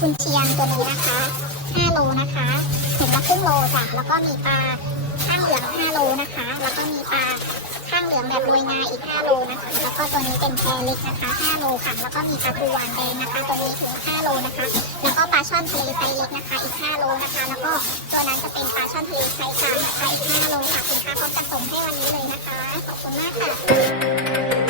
กุนเชียงตัวนี้นะคะ5 โลนะคะถุงละครึ่งโลจ้ะแล้วก็มีปลาข้างเหลือง5 โลนะคะแล้วก็มีปลาข้างเหลืองแบบโรยงาอีก5 โลนะคะแล้วก็ตัวนี้เป็นแพเล็กนะคะ5 โลค่ะแล้วก็มีปลาทูหวานแดงนะคะตัวนี้ถึง5 โลนะคะแล้วก็ปลาช่อนทะเลไซส์เล็กนะคะอีก5 โลนะคะแล้วก็ตัวนั้นจะเป็นปลาช่อนทะเลไซส์กลางนะคะอีก5 โลค่ะคุณค้าพร้อมจะส่งให้วันนี้เลยนะคะขอบคุณมากค่ะ